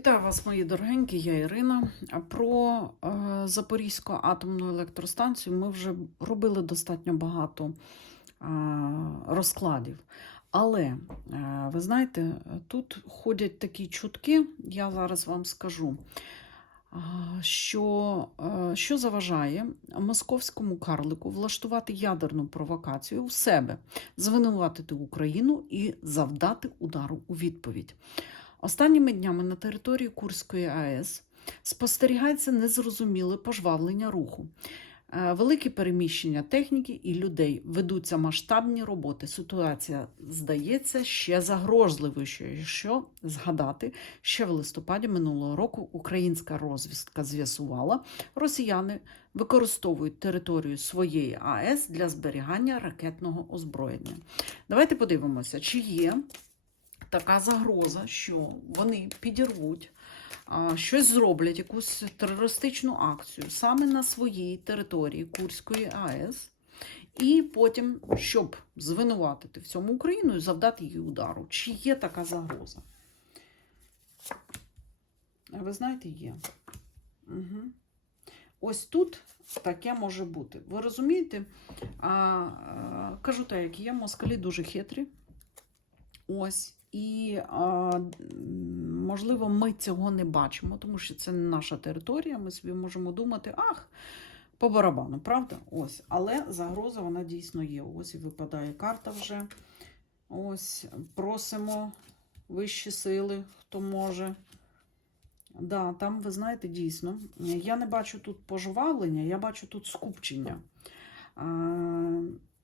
Вітаю вас, мої дорогенькі, я Ірина. Про е, Запорізьку атомну електростанцію ми вже робили достатньо багато е, розкладів. Але, е, ви знаєте, тут ходять такі чутки, я зараз вам скажу, що, що заважає московському карлику влаштувати ядерну провокацію в себе, звинуватити Україну і завдати удару у відповідь. Останніми днями на території Курської АЕС спостерігається незрозуміле пожвавлення руху. Е, Великі переміщення техніки і людей ведуться масштабні роботи. Ситуація здається ще загрозливою, якщо згадати, ще в листопаді минулого року українська розвідка з'ясувала, росіяни використовують територію своєї АЕС для зберігання ракетного озброєння. Давайте подивимося, чи є така загроза, що вони підірвуть, щось зроблять, якусь терористичну акцію саме на своїй території Курської АЕС, і потім, щоб звинуватити в цьому Україну і завдати їй удару. Чи є така загроза? Ви знаєте, є. Угу. Ось тут таке може бути. Ви розумієте? А, а, кажу так, як є, москалі дуже хитрі. Ось. І, можливо, ми цього не бачимо, тому що це не наша територія. Ми собі можемо думати, ах, по барабану, правда? Ось. Але загроза вона дійсно є. Ось і випадає карта вже. Ось, просимо вищі сили, хто може. Да, там, ви знаєте, дійсно, я не бачу тут пожвавлення, я бачу тут скупчення.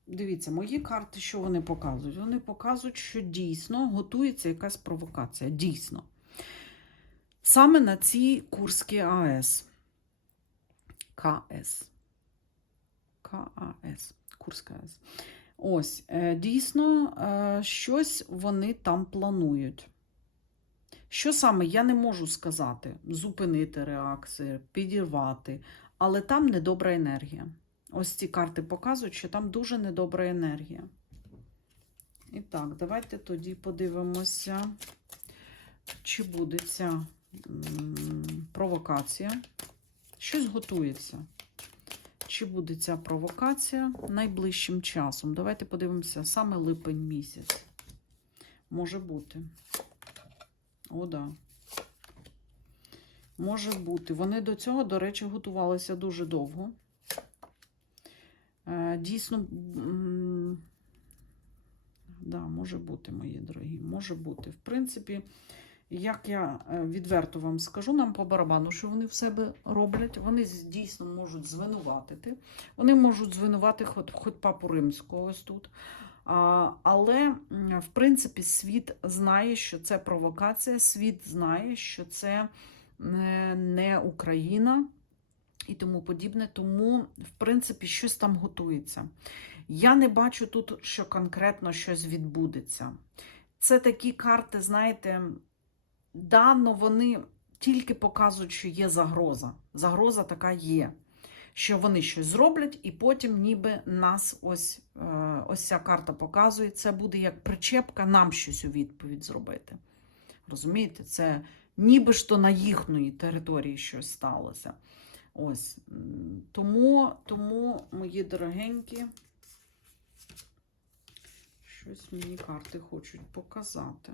Дивіться, мої карти, що вони показують? Вони показують, що дійсно готується якась провокація. Дійсно. Саме на цій Курській АЕС. КС. КАС. Курська АЕС. Ось, е, дійсно, е, щось вони там планують. Що саме, я не можу сказати, зупинити реакцію, підірвати, але там недобра енергія. Ось ці карти показують, що там дуже недобра енергія. І так, давайте тоді подивимося, чи буде ця провокація. Щось готується. Чи буде ця провокація найближчим часом? Давайте подивимося, саме липень місяць. Може бути. О, да. Може бути. Вони до цього, до речі, готувалися дуже довго. Е, Дійсно, да, може бути, мої дорогі, може бути. В принципі, як я е, відверто вам скажу, нам по барабану, що вони в себе роблять, вони дійсно можуть звинуватити. Вони можуть звинувати хоч, хоч папу римського ось тут. Але, в принципі, світ знає, що це провокація, світ знає, що це не, не Україна і тому подібне. Тому, в принципі, щось там готується. Я не бачу тут, що конкретно щось відбудеться. Це такі карти, знаєте, дано вони тільки показують, що є загроза. Загроза така є. Що вони щось зроблять, і потім ніби нас ось, е, ось ця карта показує. Це буде як причепка нам щось у відповідь зробити. Розумієте, це ніби ж то на їхньої території щось сталося. Ось. Тому, тому, мої дорогенькі, щось мені карти хочуть показати.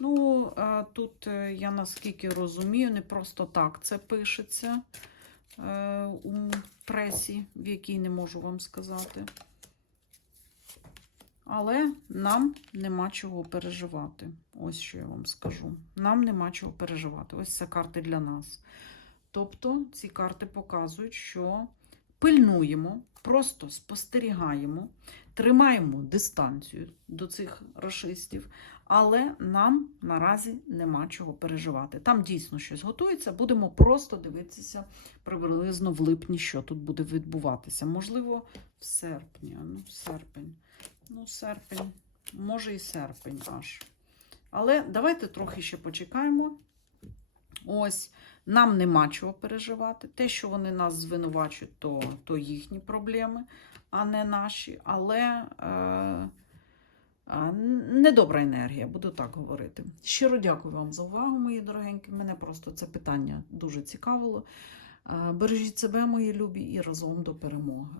Ну, е, тут, е, я наскільки розумію, не просто так це пишеться е, у пресі, в якій не можу вам сказати. Але нам нема чого переживати. Ось що я вам скажу. Нам нема чого переживати. Ось це карти для нас. Тобто ці карти показують, що пильнуємо, просто спостерігаємо, тримаємо дистанцію до цих рашистів, але нам наразі нема чого переживати. Там дійсно щось готується, будемо просто дивитися приблизно в липні, що тут буде відбуватися. Можливо, в серпні. Ну, серпень. Ну, серпень, може і серпень аж. Але давайте трохи ще почекаємо. Ось, нам нема чого переживати. Те, що вони нас звинувачують, то, то їхні проблеми, а не наші. Але е, е, недобра енергія, буду так говорити. Щиро дякую вам за увагу, мої дорогенькі. Мене просто це питання дуже цікавило. А, Бережіть себе, мої любі, і разом до перемоги.